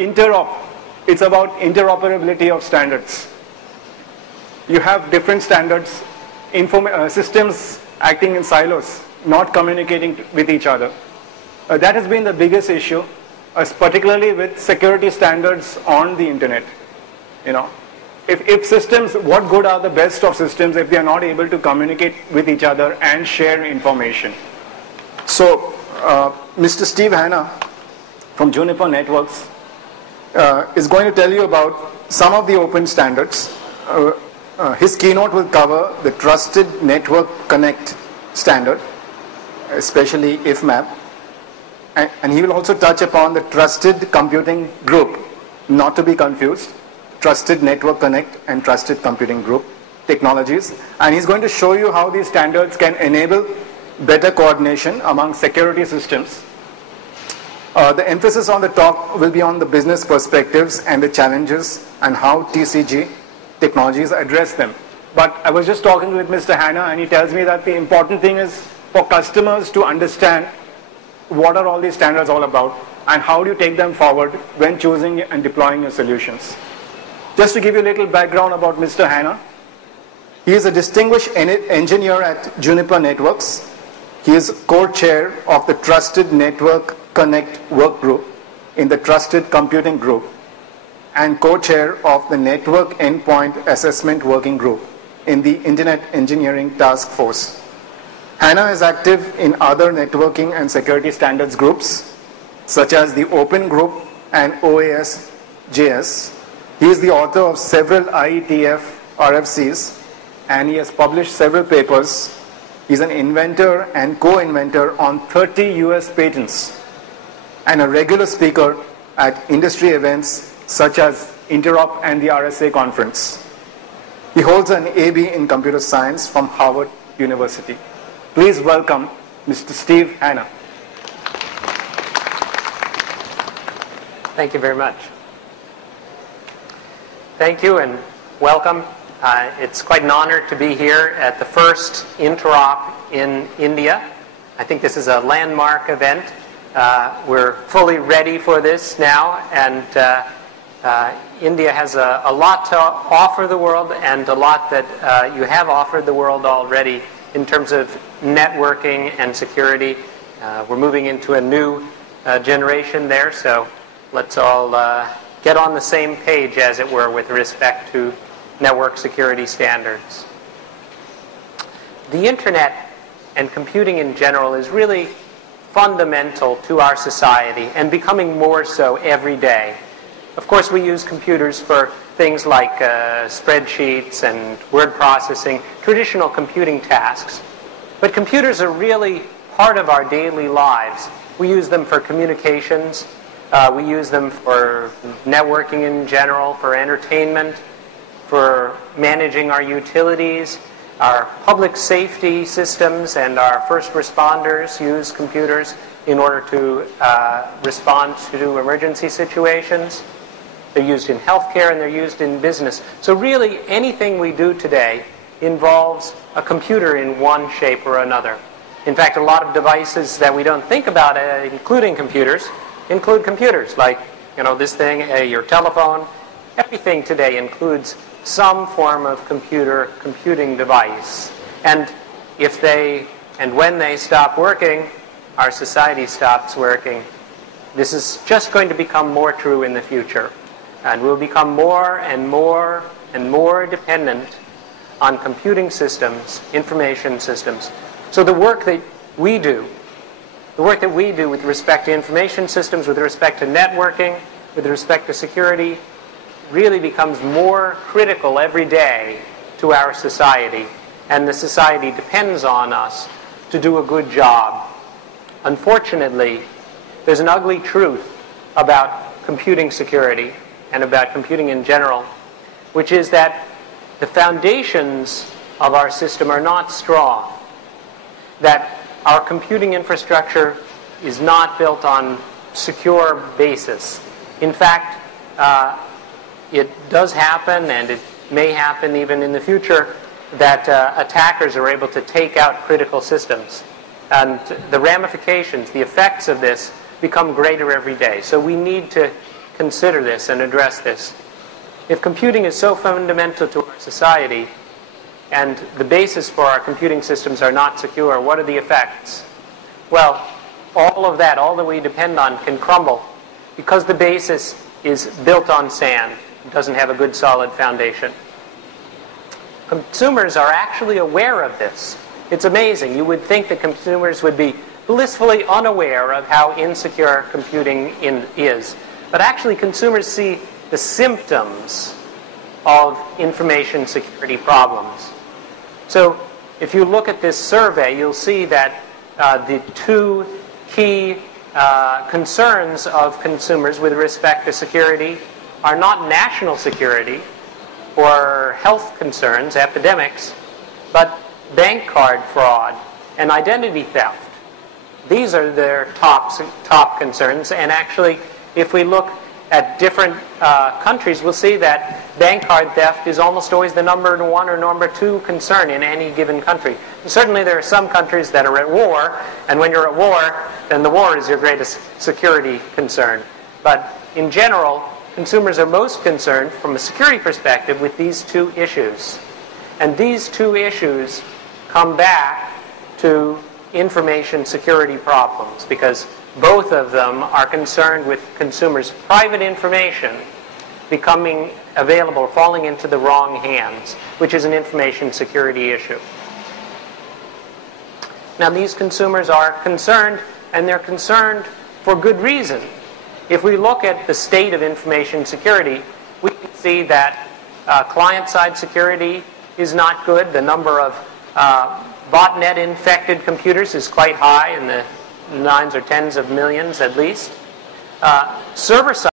Interop, it's about interoperability of standards. You have different standards, systems acting in silos, not communicating with each other. That has been the biggest issue, particularly with security standards on the internet. If systems, what good are the best of systems if they are not able to communicate with each other and share information? So, Mr. Steve Hanna from Juniper Networks is going to tell you about some of the open standards. His keynote will cover the Trusted Network Connect standard, especially IFMAP, and he will also touch upon the Trusted Computing Group, not to be confused, Trusted Network Connect and Trusted Computing Group technologies, and he's going to show you how these standards can enable better coordination among security systems. The emphasis on the talk will be on the business perspectives and the challenges and how TCG technologies address them. But I was just talking with Mr. Hanna, and he tells me that the important thing is for customers to understand what are all these standards all about and how do you take them forward when choosing and deploying your solutions. Just to give you a little background about Mr. Hanna, he is a distinguished engineer at Juniper Networks. He is co-chair of the Trusted Network Connect work group in the Trusted Computing Group and co-chair of the Network Endpoint Assessment Working Group in the Internet Engineering Task Force. Hanna is active in other networking and security standards groups, such as the Open Group and OAS-JS. He is the author of several IETF RFCs, and he has published several papers. He's an inventor and co-inventor on 30 US patents and a regular speaker at industry events such as Interop and the RSA conference. He holds an AB in computer science from Harvard University. Please welcome Mr. Steve Hanna. Thank you very much. Thank you and welcome. It's quite an honor to be here at the first Interop in India. I think this is a landmark event. We're fully ready for this now, and India has a lot to offer the world and a lot that you have offered the world already in terms of networking and security. We're moving into a new generation there, so let's all get on the same page, as it were, with respect to network security standards. The internet and computing in general is really fundamental to our society and becoming more so every day. Of course, we use computers for things like spreadsheets and word processing, traditional computing tasks. But computers are really part of our daily lives. We use them for communications. We use them for networking in general, for entertainment, for managing our utilities. Our public safety systems and our first responders use computers in order to respond to emergency situations. They're used in healthcare and they're used in business. So really, anything we do today involves a computer in one shape or another. In fact, a lot of devices that we don't think about including computers include computers, like this thing, your telephone. Everything today includes some form of computing device. And if they and when they stop working, our society stops working. This is just going to become more true in the future. And we'll become more and more and more dependent on computing systems, information systems. So the work that we do with respect to information systems, with respect to networking, with respect to security, really becomes more critical every day to our society. And the society depends on us to do a good job. Unfortunately, there's an ugly truth about computing security and about computing in general, which is that the foundations of our system are not strong, that our computing infrastructure is not built on secure basis. In fact, it does happen, and it may happen even in the future, that attackers are able to take out critical systems. And the ramifications, the effects of this become greater every day. So we need to consider this and address this. If computing is so fundamental to our society, and the basis for our computing systems are not secure, what are the effects? Well, all that we depend on can crumble because the basis is built on sand. It doesn't have a good solid foundation. Consumers are actually aware of this. It's amazing. You would think that consumers would be blissfully unaware of how insecure computing is. But actually consumers see the symptoms of information security problems. So if you look at this survey, you'll see that the two key concerns of consumers with respect to security are not national security or health concerns, epidemics, but bank card fraud and identity theft. These are their top concerns, and actually, if we look at different countries, we'll see that bank card theft is almost always the number one or number two concern in any given country. And certainly there are some countries that are at war, and when you're at war, then the war is your greatest security concern. But in general, consumers are most concerned from a security perspective with these two issues. And these two issues come back to information security problems because both of them are concerned with consumers' private information becoming available, falling into the wrong hands, which is an information security issue. Now, these consumers are concerned, and they're concerned for good reason. If we look at the state of information security, we can see that client-side security is not good. The number of botnet-infected computers is quite high, in the 9s or 10s of millions at least. Server-side